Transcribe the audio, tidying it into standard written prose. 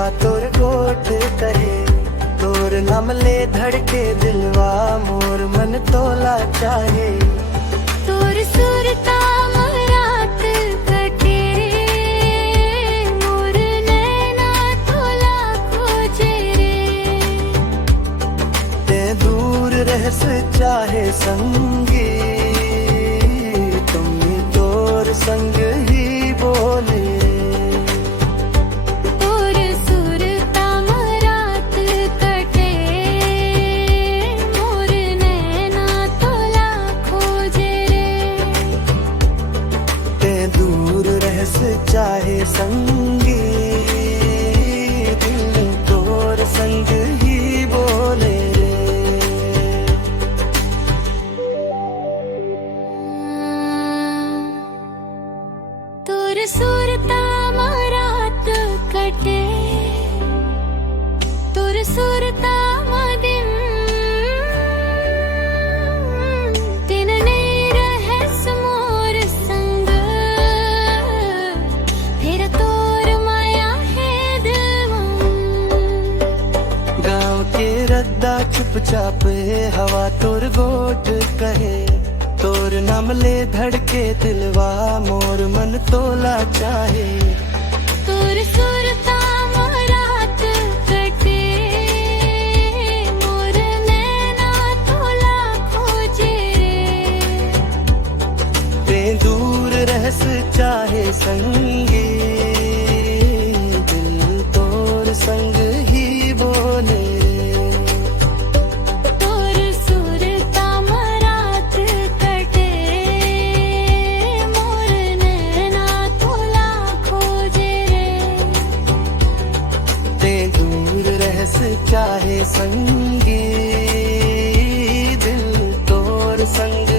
हवा तोर गोठ कहे, तोर नाम ले धड़के दिलवा मोर मन तोला चाहे। तोर सुरता रात कटे रे, मोर नैना तोला खोजे रे। ते दूर रहस चाहे संगी, तुम तोर संग ही बोले। तोर सुरता रात कटे, मोर नैना तोला खोजे रे। ते दूर रहस चाहे संगी, दिल तोर संग ही बोले। तोर सुरता रात कटे, तोर सुरता दिन दिन नहीं रहस मोर संग, फिर तोर माया है दिलवा। गाँव के रद्दा चुपचाप हवा तोर गोट कहे, तोर नाम ले धड़के दिलवा मोर मन तोला चाहे। तोर सुरता रात कटे, मोर नैना तोला खोजे रे। ते दूर रहस चाहे संगी, दिल तोर संग ही बोले। तोर सुरता रात कटे, मोर नैना तोला खोजे रे। ते दूर रहस चाहे संगी, दिल तोर संग